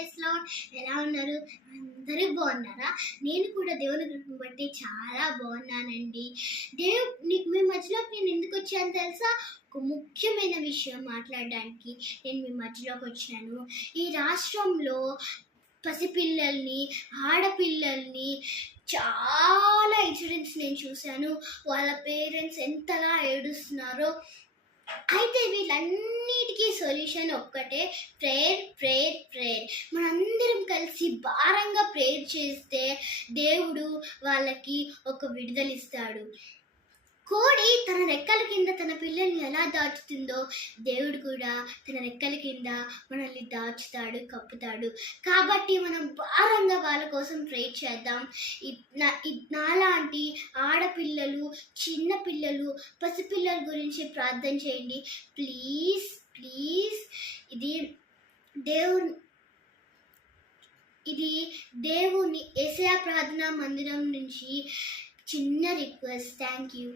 ఎలా ఉన్నారు? అందరూ బాగున్నారా? నేను కూడా దేవుని కృపను బట్టి చాలా బాగున్నానండి. దేవు మీ మధ్యలోకి నేను ఎందుకు వచ్చాను తెలుసా? ఒక ముఖ్యమైన విషయం మాట్లాడడానికి నేను మీ మధ్యలోకి వచ్చాను. ఈ రాష్ట్రంలో పసిపిల్లల్ని ఆడపిల్లల్ని చాలా ఇన్సిడెంట్స్ నేను చూశాను. వాళ్ళ పేరెంట్స్ ఎంతగా ఏడుస్తున్నారో. అయితే వీళ్ళన్నిటికీ సొల్యూషన్ ఒక్కటే. Prayer prayer prayer. భారంగా ప్రేయర్ చేస్తే దేవుడు వాళ్ళకి ఒక విడుదలిస్తాడు. కోడి తన రెక్కల కింద తన పిల్లల్ని ఎలా దాచుతుందో దేవుడు కూడా తన రెక్కల కింద మనల్ని దాచుతాడు కప్పుతాడు. కాబట్టి మనం భారంగా వాళ్ళ కోసం ప్రేర్ చేద్దాం. నాలాంటి ఆడపిల్లలు చిన్న పిల్లలు పసిపిల్లల గురించి ప్రార్థన చేయండి. Please please. ఇది దేవుని ఇది దేవుని ఎసయా ప్రార్థనా మందిరం నుంచి చిన్న రిక్వెస్ట్. Thank you